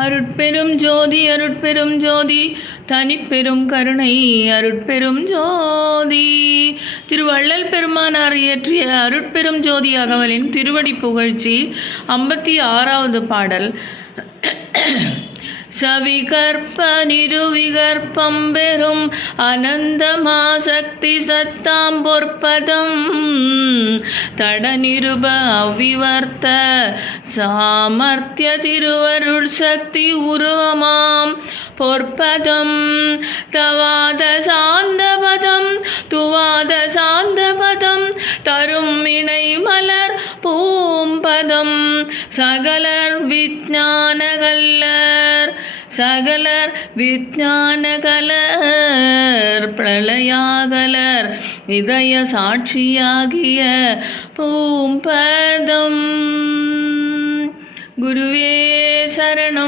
அருட்பெரும் ஜோதி அருட்பெரும் ஜோதி தனிப்பெரும் கருணை அருட்பெரும் ஜோதி. திருவள்ளல் பெருமானார் இயற்றிய அருட்பெரும் ஜோதி அகவலின் திருவடி புகழ்ச்சி 56வது பாடல். சவிகற்ப நிருவிகற்பம் பெறும் அனந்தமாசக்தி சத்தாம் பொற்பதம் தடநிருப அவ்விவர்த்த சாமர்த்திய திருவருள் சக்தி உருவமாம் பொற்பதம் தவாத சாந்தபதம் துவாத சாந்தபதம் தரும் இணை மலர் பூம்பதம் சகலர் விஞ்ஞானகல்லர் சகலர் விஞ்ஞானகலர் பிரளயாகலர் இதய சாட்சியாகிய பூம்பதம். குருவே சரணம்.